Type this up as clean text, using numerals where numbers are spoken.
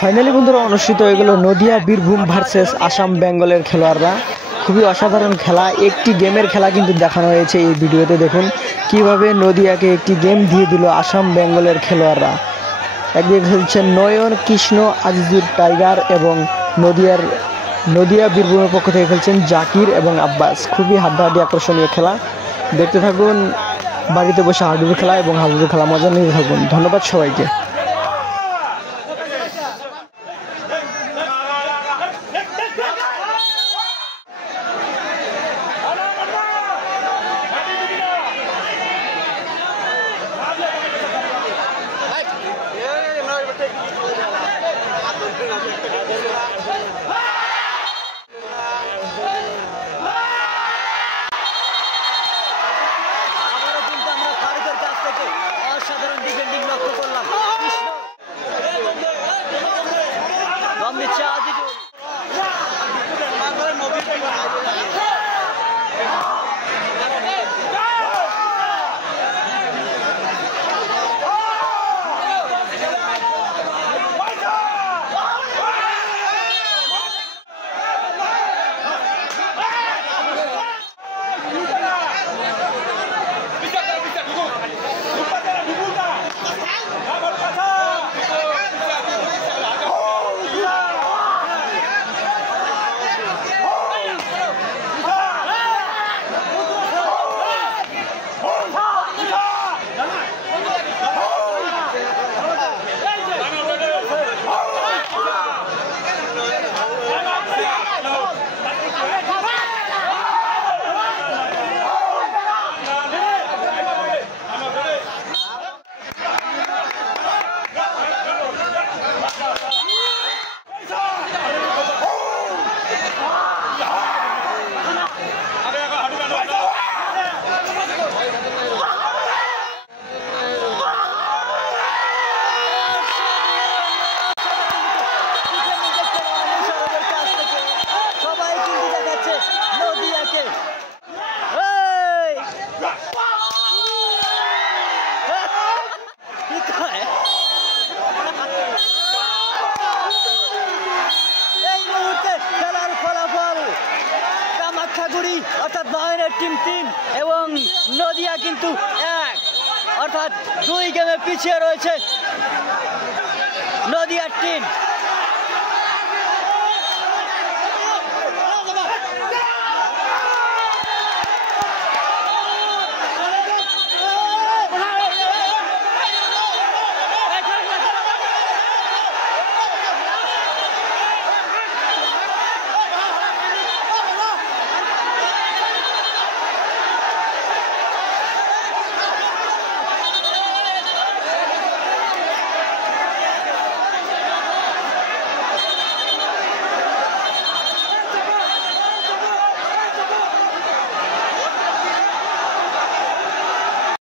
Finally বন্ধুরা অনুষ্ঠিত হয়ে গেল নদিয়া বীরভূম ভার্সেস আসাম বেঙ্গলের খেলোয়াড়রা। খুবই অসাধারণ খেলা, একটি গেমের খেলা কিন্তু দেখানো হয়েছে এই ভিডিওতে। দেখুন কিভাবে নদিয়াকে একটি গেম দিয়ে দিল আসাম বেঙ্গলের খেলোয়াড়রা। একদিকে খেলছেন নয়ন কৃষ্ণ আজিজুর টাইগার এবং নদিয়া বীরভূমের পক্ষ থেকে খেলছেন জাকির এবং আব্বাস। খুবই হাড্ডাহাড্ডি আকর্ষণীয় খেলা, দেখতে থাকুন। বাড়িতে বসে হাডুডু খেলা এবং হাডুডু খেলা মজা নিতে থাকুন। ধন্যবাদ সবাইকে। অসাধারণ ডিফেন্ডিং লক্ষ্য করলাম। অর্থাৎ নয়নের টিম 3 এবং নদিয়া কিন্তু 1, অর্থাৎ 2 গেমে পিছিয়ে রয়েছে নদিয়ার টিম।